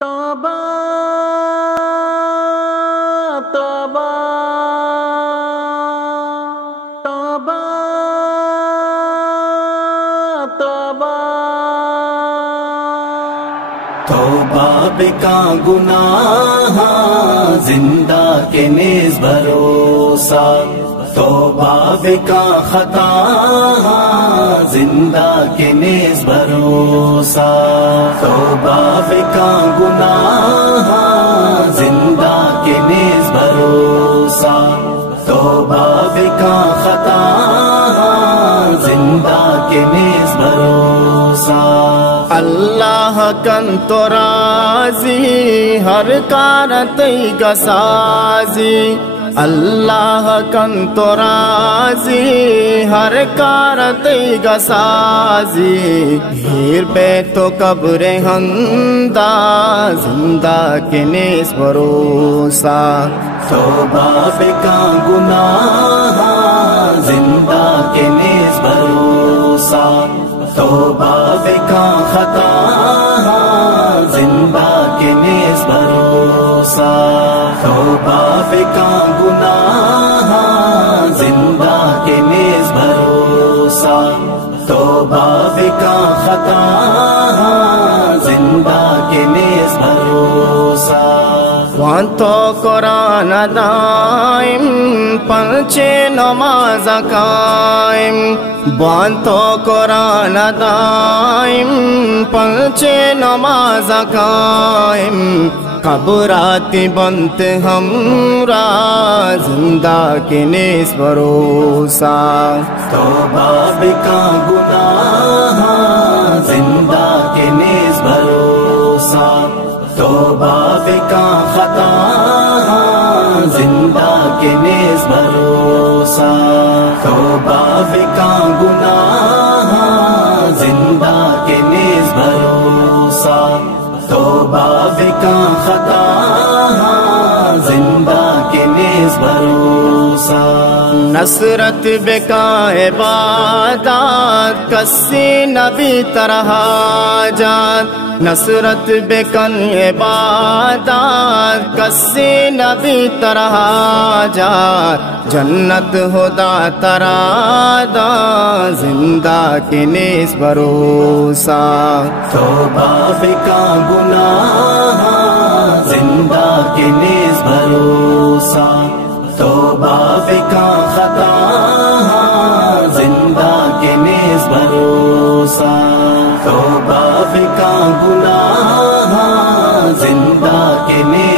توبہ توبہ توبہ توبہ توبہ بکا گناہ زندہ کے نیز بھروسہ، توبہ بکا خطا زندہ کے نیز بھروسہ، توبہ بکا گناہ زندہ کے نیز بھروسہ، توبہ بکا خطا زندہ کے نیز بھروسہ۔ اللہ کن تو راضی ہر کارتی گسازی، اللہ کن تو راضی ہر کارتی گسازی، ہیر پہ تو قبر ہندہ زندہ کے نیز بھروسہ، توبہ بکا گناہ زندہ کے نیز بھروسہ، توبہ بکا خطا زندہ کے نیز بھروسہ، توبہ بکا گناہ زندہ کے نیز بھروسہ، توبہ بکا خطا زندہ کے نیز بھروسہ۔ وانتو قرآن دائم پنچے نماز قائم، وانتو قرآن دائم پنچے نماز قائم، قبراتی بنت ہمرا زندہ کے نیز بھروسہ، توبہ بکا گناہ زندہ کے نیز بھروسہ، توبہ بکا خطا زندہ کے نیز بھروسہ، توبہ بکا گناہ زندہ کے نیز بھروسہ، توبہ بکا خطا زندہ کے نیز بھروسہ۔ نصرت بکا عبادات کسی نبی طرح جات، نصرت بکن عبادات کسی نبی طرح جات، جنت خدا ترادا زندہ کے نیز بھروسہ، توبہ بکا گناہ زندہ کے نیز بھروسہ، توبہ بکا خطا زندہ کے نیز بھروسہ، توبہ بکا گناہ زندہ کے نیز